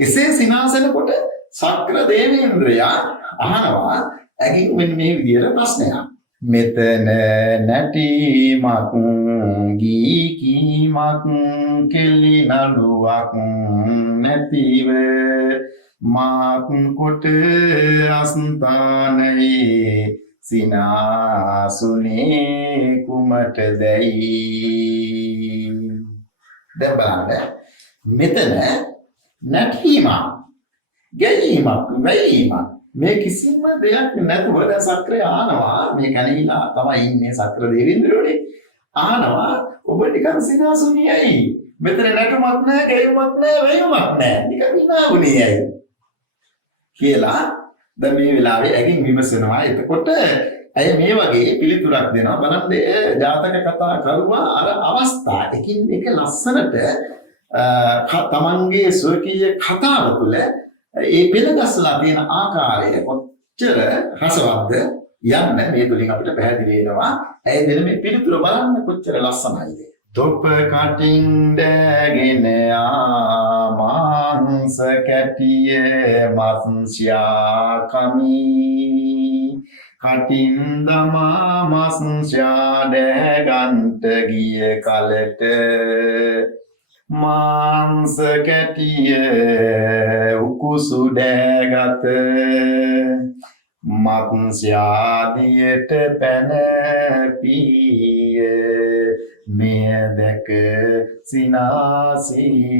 එසේ සිනාසනකොට සක්‍ර දේවේන්ද්‍රයා අහනවා ඇගින් මෙන්න මේ විදියට ප්‍රශ්නයක්. මෙතන නැටීමක් ගී කීමක් කෙලි නළුවක් නැතිව මාත් කොට අස්තානයේ සිනාසුනේ කුමට දැයි දැන් බලන්න මෙතන නැටීමක් ගැයීමක් වැයීමක් මේ කිසිම දෙයක් නැතුව දැන් සක්‍රය ආනවා මේ කණිලා තමයි ඉන්නේ සක්‍ර දේවේන්ද්‍රෝනේ ආනවා ඔබ නිකන් සිනාසුනියයි මෙතන නැටුමක් නැහැ ගැයීමක් නැහැ වැයීමක් නැහැ නිකන් විනාවුනියයි කියලා දැන් මේ වෙලාවේ ඇගින් විමසනවා එතකොට ඇය මේ වගේ පිළිතුරක් දෙනවා බලන්න ජාතක කතා කරුවා අර අවස්ථා එකින් එක ලස්සනට තමන්ගේ ස්වකීය කතාව තුළ ඒ පෙළගස්සලා තියෙන ආකාරය කොච්චර රසවත්ද යන්න මේ තුලින් අපිට පැහැදිලි වෙනවා ඇය දෙන මේ පිළිතුර බලන්න කොච්චර ලස්සනයිද තොප කටින් දැගෙන මාංශ කැටිය මත්ස්‍යා කමි කටින් දමා මත්ස්‍යා දැගන්ට ගිය කලට මාංශ කැටිය උකුසු දැගත මත්ස්‍යාදියට පැන පීය මෙය දැක සිනාසීමි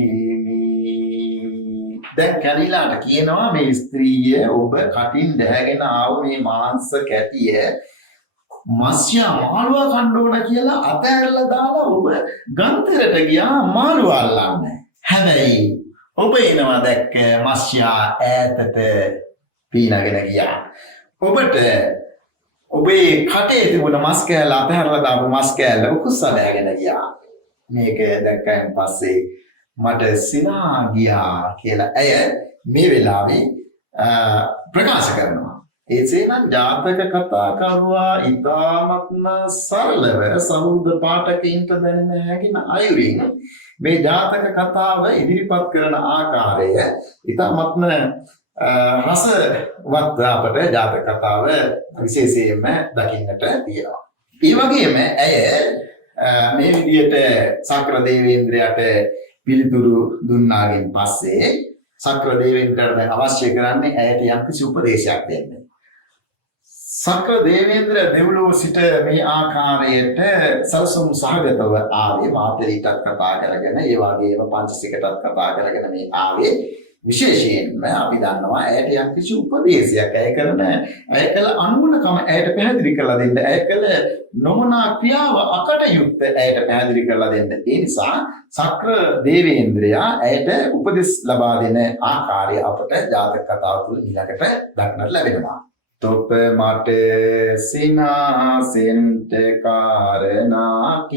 දැන් කැලිලාට කියනවා මේ ස්ත්‍රිය ඔබ කටින් දැහැගෙන ආව මේ මාංශ කැටිය මස්යා මාළුවා කන්න ඕන කියලා අතහැරලා දාලා ඔබ ගන්තරට ගියා මාළුවා අල්ලන්න හැබැයි ඔබ එනවා දැක්ක මස්යා ඈතට පීනගෙන ගියා ඔබට ඔබේ කටේ තිබුණ මස් කෑල්ල අතහැරලා දාපු මස් කෑල්ල උකුස්සා බෑගෙන ගියා. මේක දැක්කයන් පස්සේ මට සිනා ගියා කියලා ඇය මේ වෙලාවේ ප්‍රකාශ කරනවා. එසේනම් ජාතක කතා කරුවා ඉතාමත්ම සරලව සමුද්‍ර පාඨකයින්ට දැනෙන හැකින අයුරින් මේ ජාතක කතාව ඉදිරිපත් කරන ආකාරය ඉතාමත්ම රසවත් අපට ජාතක කතාව විශේෂයෙන්ම දකින්නට තියෙනවා. ඒ වගේම ඇය මේ විදිහට සක්‍ර දේවේන්ද්‍රයාට පිළිතුරු දුන්නාගෙන් පස්සේ සක්‍ර දේවේන්ද්‍රයාට අවශ්‍ය කරන්නේ ඇයට යම්කිසි උපදේශයක් දෙන්න. සක්‍ර දේවේන්ද්‍ර දෙව්ලොව සිට මේ ආකාරයට සල්සුම් සහගතව ආවේ මාතලීටත් කතා කරගෙන ඒ වගේම පංචසිකටත් කතා කරගෙන මේ ආවේ විශේෂයෙන්ම අපි දන්නවා ඇයට යම්කිසි උපදේශයක් ඇය කළ අනුගුණකම ඇයට පැහැදිලි කරලා දෙන්න ඇය කළ නොමනා ක්‍රියාව අකටයුත්ත ඇයට පැහැදිලි කරලා දෙන්න. ඒ නිසා සක්‍ර දේවේන්ද්‍රයා ඇයට උපදෙස් ලබා දෙන ආකාරය අපට ජාතක කතාව තුළ ඊළඟට දක්නට ලැබෙනවා. තොප මට සිනාසෙන්ට කාරණාකින්ද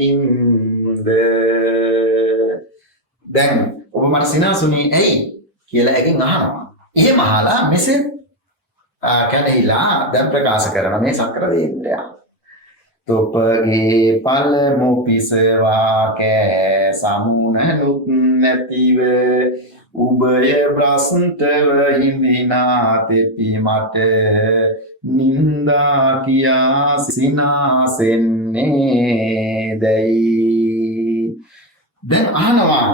දැන් ඔබ මට සිනාසුනේ ඇයි කියලා එකෙන් අහනවා. එහෙම අහලා මෙසේ කැනහිලා දැන් ප්‍රකාශ කරන මේ සක්‍ර දේවේන්ද්‍රයා තොපගේ පළමු පිසවා කෑ සමුණනුත් නැතිව උබය බ්‍රස්න්ටව හිඳිනා තෙපි මට නින්දා කියා සිනාසෙන්නේ දැයි. දැන් අහනවා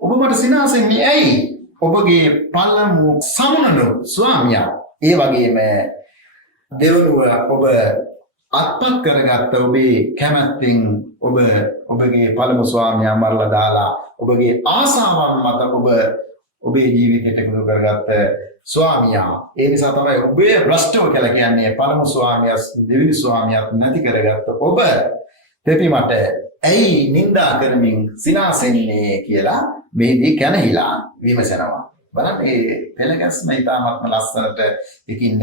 ඔබ මට සිනාසෙන්නේ ඇයි? ඔබගේ පළමු සමුණනු ස්වාමියා ඒ වගේම දෙවනුව ඔබ අත්පත් කරගත්ත ඔබේ කැමැත්තෙන් ඔබගේ පළමු ස්වාමියා මරලා දාලා ඔබගේ ආසාවන් මත ඔබේ ජීවිතයට එකතු කරගත්ත ස්වාමියා ඒ නිසා තමයි ඔබේ භ්‍රෂ්ටව කියලා කියන්නේ පළමු ස්වාමියා දෙවිනි ස්වාමියාත් නැති කරගත්ත ඔබ දෙපි මට ඇයි නින්දා කරමින් සිනාසෙන්නේ කියලා මේදී කැනහිලා විමසනවා. බලන්න මේ පෙළගැස්ම ඉතාමත්ම ලස්සනට එකින්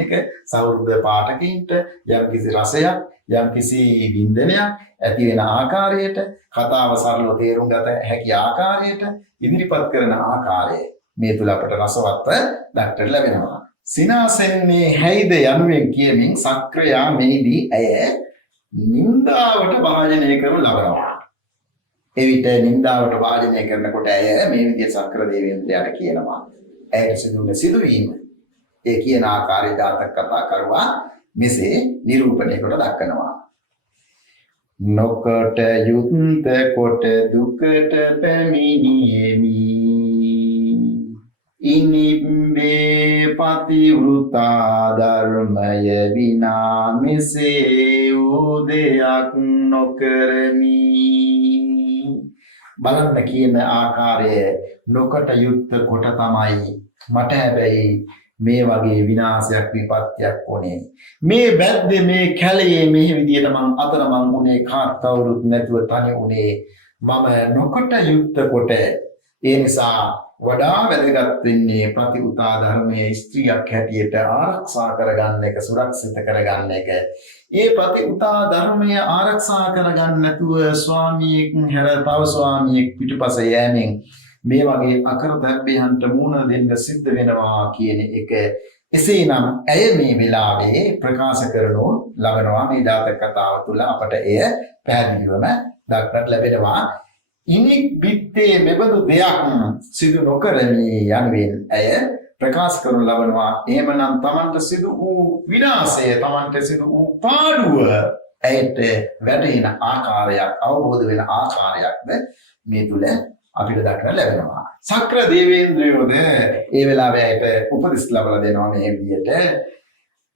එක සෞහෘද පාඨකයින්ට යම්කිසි රසයක් යම්කිසි වින්දනයක් ඇති වෙන ආකාරයට කතාව සරලව තේරුම් ගත හැකි ආකාරයට ඉදිරිපත් කරන ආකාරය මේ තුල අපට රසවත්ව දක්නට ලැබෙනවා. සිනාසෙන්නේ හැයිද යනුවෙන් කියමින් සක්‍රයා මේදී ඇය නින්දාවට භාජනය කරනු ලබනවා. එවිට නින්දාවට වාදනය කරනකොට ඇය මේ විදිහට සක්‍ර දේවේන්ද්‍රයාට කියනවා. ඇයට සිදුවන සිදුවීම ඒ කියන ආකාරයේ ජාතක කතා කරුවා මෙසේ නිරූපණය කොට දක්වනවා. නොකොට යුත් කොට දුකට පැමිණියෙමි ඉනිබ්බේ පතිවෘතා ධර්මය විනා මෙසේ වූ දෙයක් නොකරමි. බලන්න කියන ආකාරය නොකට යුත් කොට තමයි මට හැබැයි මේ වගේ විනාශයක් විපත්තියක් වුණේ. මේ බැද්දේ මේ කැලේ මේ විදියට මං උනේ කාටවුරුත් නැතුව තනි උනේ මම නොකට යුත් කොට. ඒ නිසා වඩා වැදගත් වෙන්නේ ප්‍රතිඋතා ධර්මයේ ස්ත්‍රියක් හැටියට ආරක්ෂා කරගන්න එක සුරක්ෂිත කරගන්න එක. ඒ ප්‍රතිඋතා ධර්මය ආරක්ෂා කරගන්න නැතුව ස්වාමියෙක් හැර තව ස්වාමියෙක් පිටුපස යෑමෙන් මේ වගේ අකරතැබ්බයන්ට මුහුණ දෙන්න සිද්ධ වෙනවා කියන එක. එසේනම් ඇය මේ වෙලාවේ ප්‍රකාශ කරනු ලබනවා මේ ජාතක කතාව තුළ අපට එය පැහැදිලිවම දක්නට ලැබෙනවා. ඉනික් බිත්තේ මෙබඳු දෙයක් සිදු නොකරමි යනුවෙන් ඇය ප්‍රකාශ කරනු ලබනවා. එහෙමනම් Tamanට සිදු වූ විනාශය Tamanට සිදු වූ පාඩුව ඇයට වැටෙන ආකාරයක් අවබෝධ වෙන ආකාරයක්ද මේ තුල අපිට දක්නට ලැබෙනවා. සක්‍ර දේවේන්ද්‍රයෝද ඒ වෙලාවේ ඇයට උපදෙස් ලබා දෙනවා මේ විදිහට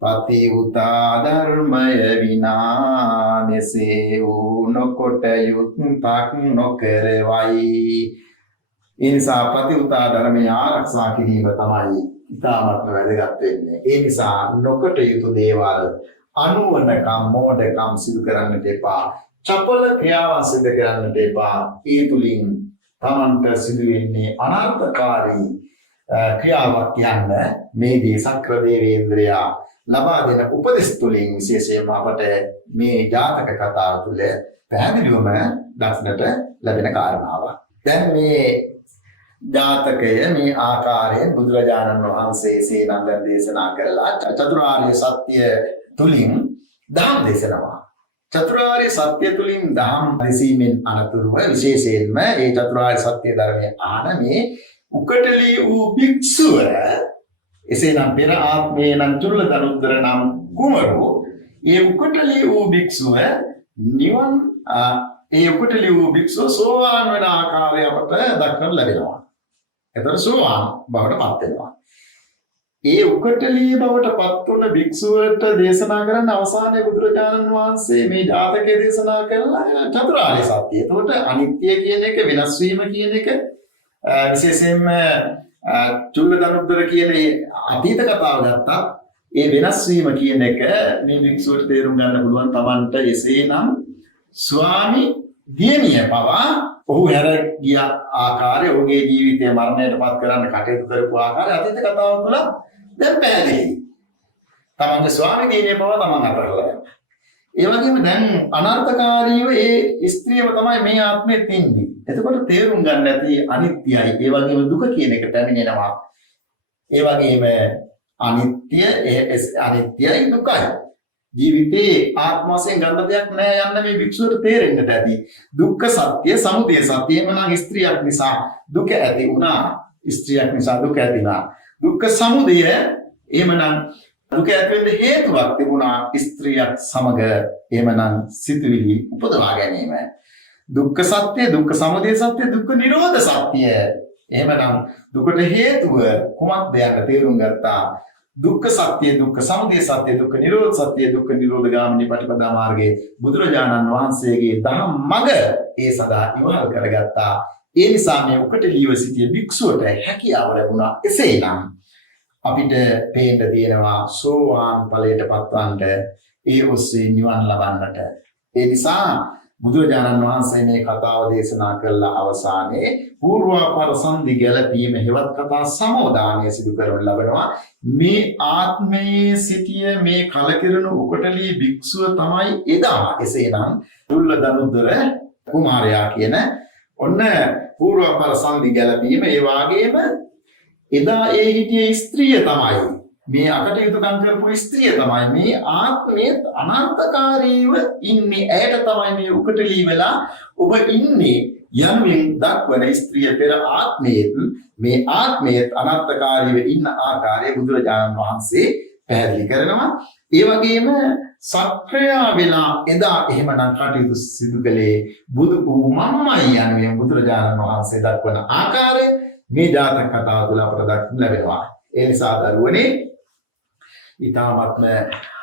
පතිඋතා ධර්මය විනා මෙසේ වූ නොකොට යුත්තක් නොකරවයි. ඒ නිසා පතිඋතා ධර්මය ආරක්ෂා කිරීම තමයි ඉතාමත්ම වැදගත් වෙන්නේ. ඒ නිසා නොකොට යුතු දේවල් අනුවණකම් මෝඩකම් සිදු කරන්නට එපා. චපල ක්‍රියාවන් සිදු කරන්නට එපා. ඒ තුලින් Tamanට සිදු වෙන්නේ අනර්ථකාරී ක්‍රියාවක් යන්න මේදී සක්‍ර දේවේන්ද්‍රයා ලබා දෙන උපදෙස් තුලින් විශේෂයෙන්ම අපට මේ ජාතක කතාව තුළ පැහැදිලිවම දක්නට ලැබෙන කාරණාවක්. දැන් මේ ජාතකය මේ ආකාරයෙන් බුදුරජාණන් වහන්සේ සීනන්ද දේශනා කරලා චතුරාර්ය සත්‍ය තුලින් දහම් දේශනවා. චතුරාර්ය සත්‍ය තුලින් දහම් දෙසීමෙන් අනතුරුව විශේෂයෙන්ම මේ චතුරාර්ය සත්‍ය ධර්මයේ ආන මේ උකටලී වූ භික්ෂුව එසේනම් පෙර ආත්මේ නම් චුල්ල දරුද්දර නම් කුමරු ඒ උකටලී වූ භික්ෂුව නිවන් ඒ උකටලී වූ භික්ෂුව සෝවාන් වෙන ආකාරය අපට දක්වන්න ලැබෙනවා. එතකොට සෝවාන් බවට පත් වෙනවා. ඒ උකටලී බවට පත් වුණ භික්ෂුවට දේශනා කරන්න අවසානයේ බුදුරජාණන් වහන්සේ මේ ජාතකයේ දේශනා කළා චතුරාර්ය සත්‍ය. එතකොට අනිත්‍ය කියන එක වෙනස් වීම කියන එක විශේෂයෙන්ම චුල්ලදනුද්දර කියන අතීත කතාව ගත්තා. ඒ වෙනස් වීම කියන එක මේ භික්ෂුවට තේරුම් ගන්න පුළුවන් Tamanට එසේනම් ස්වාමි දියණිය පවා ඔහු හැර ගිය ආකාරය ඔහුගේ ජීවිතය මරණයට පත් කරන්න කටයුතු කරපු ආකාරය අතීත කතාව තුළ දැන් පැහැදිලි. Tamanගේ ස්වාමි දියණිය පවා Taman අතරලා යනවා. ඒ වගේම දැන් අනර්ථකාරීව ඒ ස්ත්‍රියව තමයි මේ ආත්මෙත් ඉන්නේ. එතකොට තේරුම් ගන්න ඇති අනිත්‍යයි. ඒ වගේම දුක කියන එක පැමිණෙනවා. ඒ වගේම අනිත්‍යයි දුකයි. ජීවිතේ ආත්ම වශයෙන් ගන්න දෙයක් නෑ යන්න මේ වික්ෂුවට තේරෙන්නට ඇති. දුක්ඛ සත්‍ය, සමුදය සත්‍ය. එමනම් ස්ත්‍රියක් නිසා දුක ඇති වුණා. ස්ත්‍රියක් නිසා දුක ඇති වුණා. දුක්ඛ සමුදය එමනම් දුක ඇති වෙන්න හේතුවක් තිබුණා ස්ත්‍රියක් සමග. එමනම් සිතුවිලි උපදවා ගැනීම. දුක්ඛ සත්‍ය, දුක්ඛ සමුදය සත්‍ය, දුක්ඛ නිරෝධ සත්‍ය. එහෙමනම් දුකට හේතුව කුමක්ද යන්න තේරුම් ගත්තා. දුක්ඛ සත්‍ය, දුක්ඛ සමුදය සත්‍ය, දුක්ඛ නිරෝධ සත්‍ය, දුක්ඛ නිරෝධ ගාමිනී පටිපදා මාර්ගයේ බුදුරජාණන් වහන්සේගේ දහම් මඟ ඒ සදා ඉවහල් කරගත්තා. ඒ නිසා මේ උකටලීව සිටිය භික්ෂුවට හැකියාව ලැබුණා. එසේනම් අපිට පේන්න තියෙනවා සෝවාන් ඵලයට පත්වන්නට ඒ ඔස්සේ නිවන් ලබන්නට. ඒ නිසා බුදුරජාණන් වහන්සේ මේ කතාව දේශනා කළ අවසානයේ පූර්වාපර සංදි ගැලපීම හෙවත් කතා සමෝදානය සිදු කරනු ලබනවා. මේ ආත්මයේ සිටිය මේ කලකිරණු උකටලී භික්ෂුව තමයි එදා එසේනම් චුල්ලදනුද්දර කුමාරයා කියන ඔන්න පූර්වාපර සංදි ගැලපීම. ඒ වාගේම එදා ඒ හිටියේ ස්ත්‍රිය තමයි මේ අකටයුතුකම් කරපු ස්ත්‍රිය තමයි මේ ආත්මයේ අනන්තකාරීව ඉන්නේ. ඇයට තමයි මේ උකටලී වෙලා ඔබ ඉන්නේ යනුවෙන් දක්වන ස්ත්‍රිය පෙර ආත්මයේත් මේ ආත්මයේත් අනන්තකාරීව ඉන්න ආකාරය බුදුරජාණන් වහන්සේ පැහැදිලි කරනවා. ඒ වගේම සක්‍රියා වෙලා එදා එහෙමනම් කටයුතු සිදු කළේ බුදු වූ මමයි යනුවෙන් බුදුරජාණන් වහන්සේ දක්වන ආකාරය මේ ජාතක කතාව තුළ අපට දක්වන්න ලැබෙනවා. ඒ නිසා දරුවනේ ඊ타ත්ම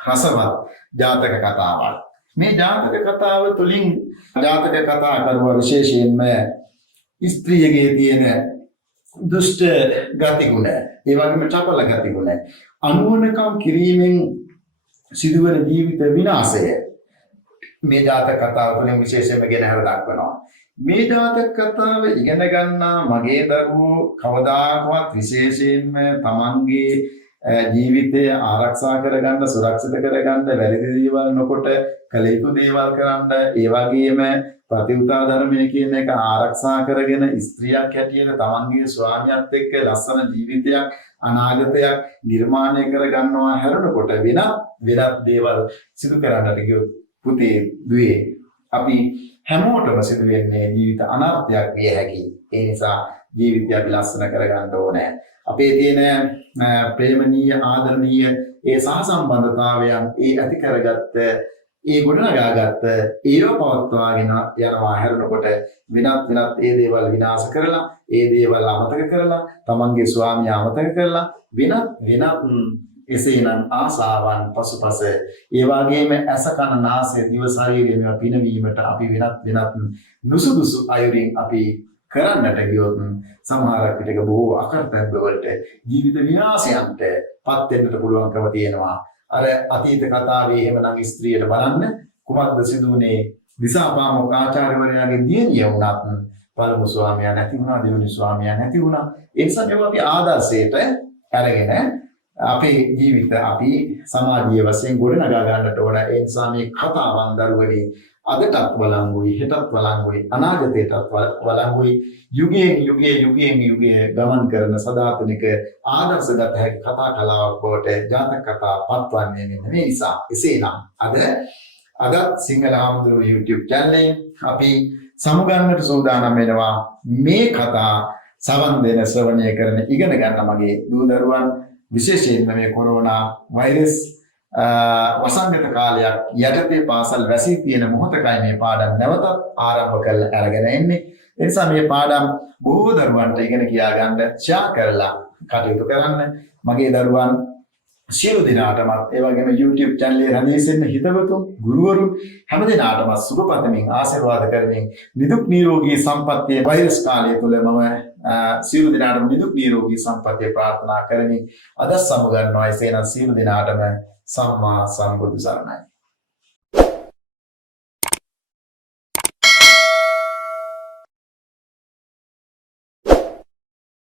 රසවත් ජාතක කතාවක්. මේ ජාතක කතාව තුළින් ජාතක කතා කරුවා විශේෂයෙන්ම ස්ත්‍රියගේ තියෙන දුෂ්ට ගතිගුණ, ඒ වගේම චපල ගතිගුණ, අනුවණකම් කිරීමෙන් සිදුවන ජීවිත විනාශය මේ ජාතක කතාව තුළින් විශේෂයෙන්ම ගෙනහැර දක්වනවා. මේ ජාතක කතාව ඉගෙන ගන්නා මගේ දරුවෝ කවදාකවත් විශේෂයෙන්ම තමන්ගේ ජීවිතය ආරක්ෂා කරගන්න, සුරක්ෂිත කරගන්න, වැරදි දේවල් නොකොට කළ යුතු දේවල් කරන්න, ඒ වගේම ප්‍රතිඋතා ධර්මය කියන එක ආරක්ෂා කරගෙන ස්ත්‍රියක් හැටියට තමන්ගේ ස්වාමියාත් එක්ක ලස්සන ජීවිතයක් අනාගතයක් නිර්මාණය කරගන්නවා හැරෙනකොට වෙනත් දේවල් සිදු කරන්නට ගියොත් පුතේ දුවේ අපි හැමෝටම සිදු වෙන්නේ ජීවිත අනර්ථයක් විය හැකියි. ඒ නිසා ජීවිතය අපි ලස්සන කරගන්න ඕනේ. අපේ තියෙන ප්‍රේමණීය ආදරණීය ඒ සහසම්බන්ධතාවයන් ඒ ඇති කරගත්ත ඒ ගොඩනගාගත්ත ඒව පවත්වාගෙන යනවා හැරෙනකොට වෙනත් ඒ දේවල් විනාශ කරලා ඒ දේවල් අමතක කරලා තමන්ගේ ස්වාමියා අමතක කරලා වෙනත් එසේනම් ආසාවන් පසුපස ඒ වගේම ඇස කන නාසය දිව ශරීරය මේවා පිනවීමට අපි වෙනත් නුසුදුසු අයුරින් අපි කරන්නට ගියොත් සමහරක් විටක බොහෝ අකර්තව්‍ය වලට ජීවිත විනාශයන්ට පත් වෙන්නට පුළුවන්කම තියෙනවා. අර අතීත කතාවේ එහෙමනම් ස්ත්‍රියට බලන්න කුමක්ද සිදුුනේ? දිසාපාමොක් ආචාර්යවරයාගේ දියණිය වුණත් පළමු ස්වාමියා නැති වුණා, දෙවෙනි ස්වාමියා නැති වුණා. ඒ නිසා මේවා අපි ආදර්ශයට අරගෙන අපේ ජීවිත අපි සමාජීය වශයෙන් ගොඩනගා ගන්නට ඕන. ඒ නිසා මේ කතාවන් දරුවනේ අදටත් වළංගුයි, හෙටත් වළංගුයි, අනාගතයටත් වළංගුයි. යුගයෙන් යුගයේ ගමන් කරන සදාතනික ආදර්ශගත හැකි කතා කලාවක් බවට ජාතක කතා පත්වන්නේ මෙන්න මේ නිසා. එසේනම් අදත් සිංහල හාමුදුරුවෝ YouTube channel අපි සමුගන්නට සූදානම් වෙනවා මේ කතා සවන් දෙන ශ්‍රවණය කරන ඉගෙන ගන්න මගේ දූ දරුවන් විශේෂයෙන්ම මේ කොරෝනා වෛරස් වසංගත කාලයක් යටතේ පාසල් වැසී තියෙන මොහොතකයි මේ පාඩම් නැවතත් ආරම්භ කරලා අරගෙන එන්නේ. ඒ නිසා මේ පාඩම් බොහෝ දරුවන්ට ඉගෙන කියා ගන්න ෂෙයා කරලා කටයුතු කරන්න. මගේ දරුවන් සියලු දෙනාටම ඒ වගේම YouTube channel එකේ රැඳෙන්න හිතවතුන් ගුරුවරු හැම දිනාටම සුබ පතමින් ආශිර්වාද කරමින් නිදුක් නිරෝගී සම්පන්නිය වෛරස් කාලය තුල මම සියලු දෙනාටම නිදුක් නිරෝගී සම්පන්නිය ප්‍රාර්ථනා කරමින් අද සමු ගන්නවා. එසේනම් සියලු දෙනාටම සම්මා සම්බුදු සරණයි.